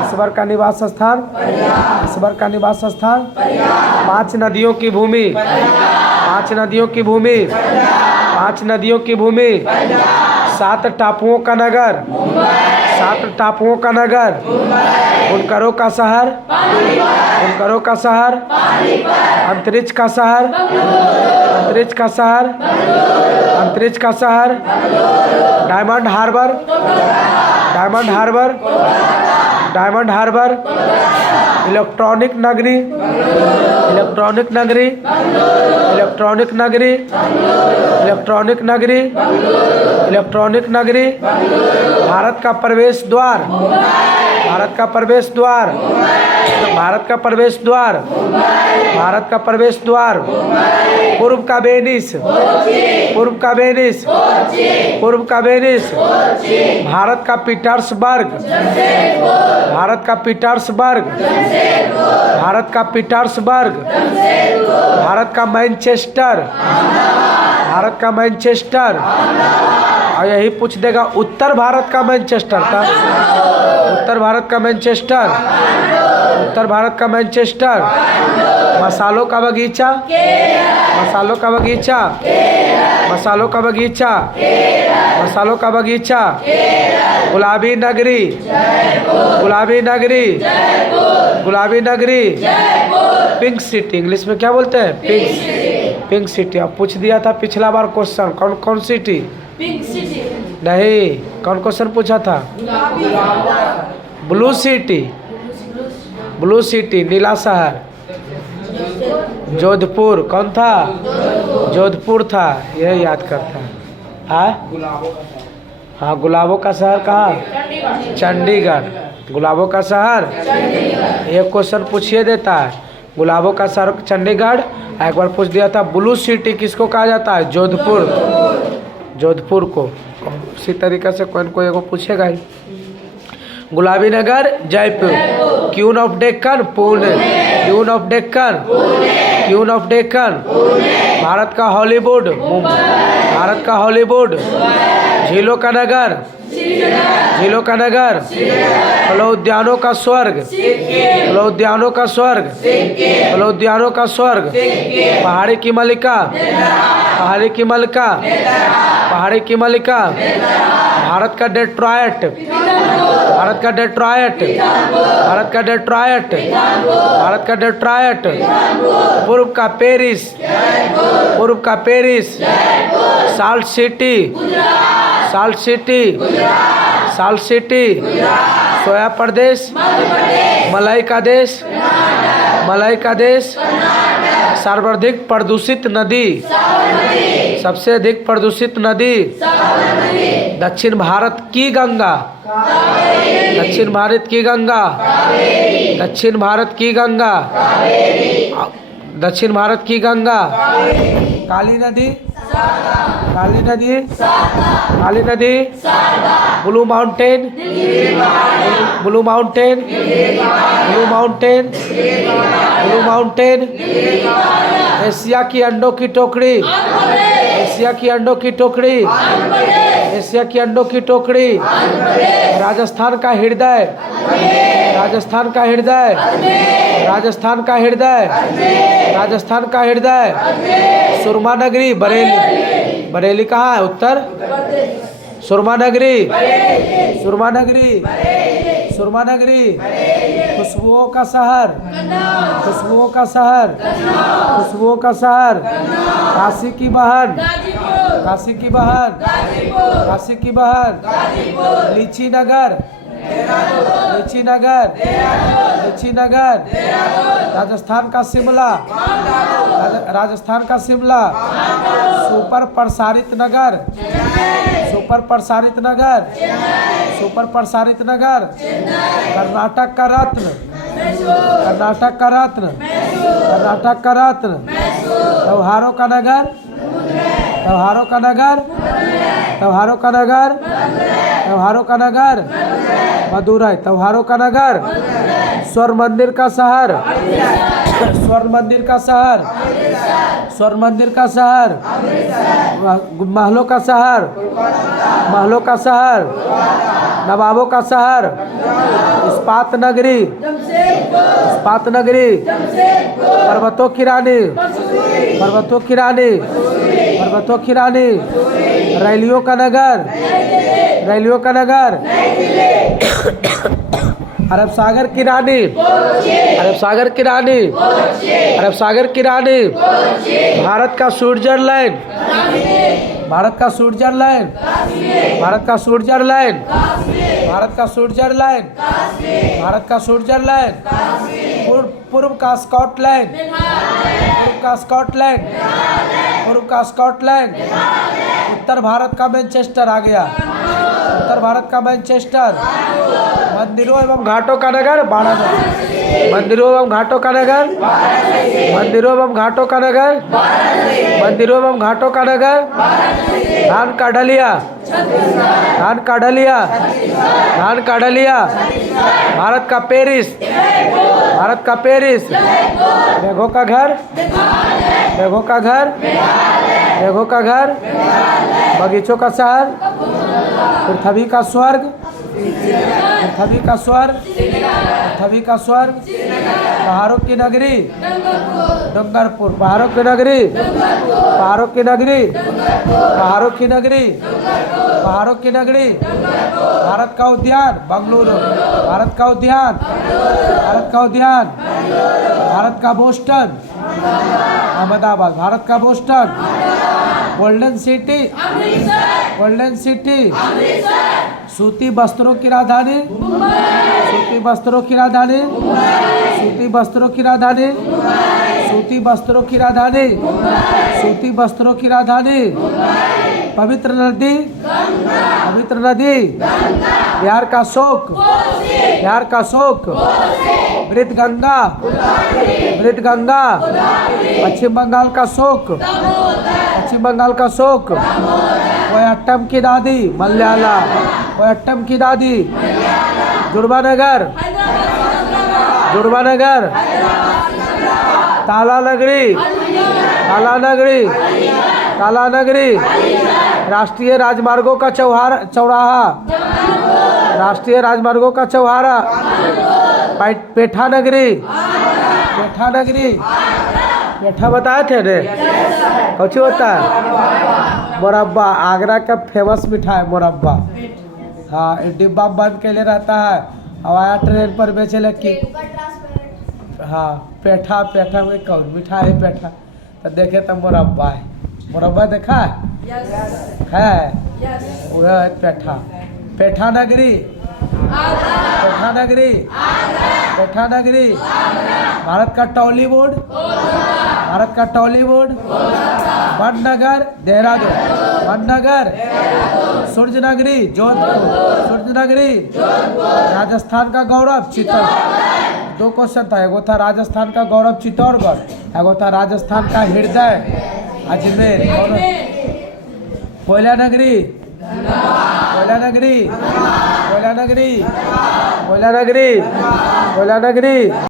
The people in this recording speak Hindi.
ईश्वर का निवास स्थान, ईश्वर का निवास स्थान। 5 नदियों की भूमि, 5 नदियों की भूमि, 5 नदियों की भूमि। 7 टापुओं का नगर, 7 टापुओं का नगर। बुनकरों का शहर, बुनकरों का शहर। अंतरिक्ष का शहर, अंतरिक्ष का शहर, अंतरिक्ष का शहर। डायमंड हार्बर, डायमंड हार्बर, डायमंड हार्बर। इलेक्ट्रॉनिक नगरी, इलेक्ट्रॉनिक नगरी, इलेक्ट्रॉनिक नगरी, इलेक्ट्रॉनिक नगरी, इलेक्ट्रॉनिक नगरी। भारत का प्रवेश द्वार, भारत का प्रवेश द्वार, भारत का प्रवेश द्वार, भारत का प्रवेश द्वार। पूर्व का वेनिस, पूर्व का वेनिस, पूर्व का वेनिस। भारत का पीटर्सबर्ग, भारत का पीटर्सबर्ग, भारत का पीटर्सबर्ग। भारत का मैनचेस्टर, भारत का मैनचेस्टर। और यही पूछ देगा उत्तर भारत का मैनचेस्टर था, उत्तर भारत का मैनचेस्टर, उत्तर भारत का मैनचेस्टर। मसालों का बगीचा, मसालों का बगीचा, मसालों का बगीचा, मसालों का बगीचा। गुलाबी नगरी, गुलाबी नगरी, गुलाबी नगरी। पिंक सिटी, इंग्लिश में क्या बोलते हैं? Pink, pink city. अब पूछ दिया था पिछला बार क्वेश्चन, कौन कौन सिटी? पिंक सिटी नहीं, कौन क्वेश्चन पूछा था? ब्लू सिटी, ब्लू सिटी, नीला शहर। जोधपुर, कौन था? जोधपुर था, यह याद करता है। हाँ, गुलाबों का शहर कहाँ? चंडीगढ़। गुलाबों का शहर, एक क्वेश्चन पूछिए देता है। गुलाबों का शहर चंडीगढ़। एक बार पूछ दिया था ब्लू सिटी किसको कहा जाता है? जोधपुर, जोधपुर को। उसी तरीके से कोई न कोई एगो पूछेगा ही। गुलाबी नगर Jaipur. Queen of Deccan Pune, queen of Deccan, queen of Deccan. Bharat का हॉलीवुड मुंबई, भारत का हॉलीवुड। झीलों का नगर, झीलों का नगर। फलो उद्यानों का स्वर्ग, फलो उद्यानों का स्वर्ग, फलो उद्यानों का स्वर्ग। पहाड़ी की मलिका, पहाड़ी की मलिका, पहाड़ी की मलिका। भारत का डेट्रॉयट, भारत का डेट्रॉयट, भारत का डेट्रॉयट, भारत का डेट्रॉयट। पूर्व का पेरिस, पूर्व का Paris. Salt city, salt city, salt city. Soya प्रदेश, मलाई का देश, मलाई का देश। सर्वाधिक प्रदूषित नदी, सबसे अधिक प्रदूषित नदी। दक्षिण भारत की गंगा, दक्षिण भारत की गंगा, दक्षिण भारत की गंगा, दक्षिण भारत की गंगा। काली नदी, काली नदी, काली नदी। Blue mountain, blue mountain, blue mountain, blue mountain. Asia की अंडों की टोकरी, एशिया की अंडों की टोकरी, एशिया की अंडों की टोकरी। राजस्थान का हृदय, राजस्थान का हृदय, राजस्थान का हृदय, राजस्थान का हृदय। सुरमा नगरी बरेली, बरेली कहाँ है? उत्तर। सुरमा नगरी, सुरमा नगरी, सुरमा नगरी। खुशबुओं का शहर, खुशबुओं का शहर, खुशबुओं का शहर। काशी की बहन, काशी की बहन, काशी की बहन। लीची नगर, लीची नगर, लीची नगर। राजस्थान का शिमला, राजस्थान का शिमला। सुपर प्रसारित नगर, सुपर प्रसारित नगर, सुपर प्रसारित नगर। कर्नाटक का रत्न, कर्नाटक का रत्न, कर्नाटक का रत्न। त्योहारों का नगर, त्योहारों का नगर, त्योहारों का नगर, त्योहारों का नगर। मदुरई, त्योहारों का नगर। स्वर्ण मंदिर का शहर, स्वर्ण मंदिर का शहर, स्वर्ण मंदिर का शहर, महलों का शहर, महलों का शहर, नवाबों का शहर, इस्पात नगरी, इस्पात नगरी, पर्वतों की रानी, पर्वतों की रानी, पर्वतों की रानी, रैलियों का नगर, रैलियों का नगर, अरब सागर की रानी, अरब सागर की रानी, अरब सागर की रानी, भारत का स्विट्जरलैंड, भारत का स्विट्जरलैंड, भारत का स्विट्जरलैंड, भारत का स्विट्जरलैंड, भारत का स्विट्जरलैंड, पूर्व का स्कॉटलैंड, पूर्व का स्कॉटलैंड, पूर्व का स्कॉटलैंड, उत्तर भारत का मैनचेस्टर आ गया, उत्तर भारत का मैनचेस्टर, मंदिरों एवं घाटों का नगर वाराणसी, मंदिरों एवं घाटों का नगर, मंदिरों एवं घाटों का नगर, मंदिरों एवं घाटों का नगर, धान का ढलिया, धान का ढलिया, धान का ढलिया, भारत का पेरिस, भारत का पेरिस, मेघों का घर, मेघों का घर, मेघों का घर, बगीचों का शहर, पृथ्वी का स्वर्ग, पृथ्वी का स्वर्ग, पृथ्वी का स्वर्ग, पहाड़ों की नगरी, डूंगरपुर, पहाड़ों की नगरी, पहाड़ों की नगरी, पहाड़ों की नगरी, पहाड़ों की नगरी, भारत का उद्यान बंगलुरु, भारत का उद्यान, भारत का उद्यान, भारत का बोस्टन, अहमदाबाद, भारत का Boston, golden city, golden city, सूती वस्त्रों की राजधानी, सूती वस्त्रों की राजधानी, सूती वस्त्रों की राजधानी, सूती वस्त्रों की राजधानी, सूती वस्त्रों की राजधानी, पवित्र नदी, पवित्र नदी, बिहार का शोक, बिहार का शोक, मृत गंगा, मृत गंगा, पश्चिम बंगाल का शोक, पश्चिम बंगाल का शोक, कोयट्टम की दादी मलयाला, कोयट्टम की दादी, जुड़वा नगर, जुड़वा नगर, ताला नगरी, ताला नगरी, ताला नगरी, राष्ट्रीय राजमार्गों का चौराहा, राष्ट्रीय राजमार्गों का चौराहा, पेठा नगरी, पेठा नगरी, पेठा बताए थे ने, कौन होता है मुरब्बा, आगरा का फेमस मिठाई मुरब्बा। हाँ, डिब्बा बंद के लिए रहता है, हवाया ट्रेन पर बेचे लगी। हाँ, पेठा, पेठा में कौन मिठाई है पेठा, तो देखे तो मुरब्बा है, मुरब्बा देखा है वह है पेठा, पेठा नगरी, पेठा नगरी, पेठा नगरी, भारत का टॉलीवुड, भारत का टॉलीवुड, वननगर देहरादून, वननगर, सूर्य नगरी जोधपुर, सूर्य नगरी, राजस्थान का गौरव चित्तौड़गढ़। दो क्वेश्चन था, एगो था राजस्थान का गौरव चित्तौड़गढ़, एगो था राजस्थान का हृदय अजमेर, कोयला नगरी, कोयला नगरी, कोयला नगरी, कोयला नगरी, कोयला नगरी।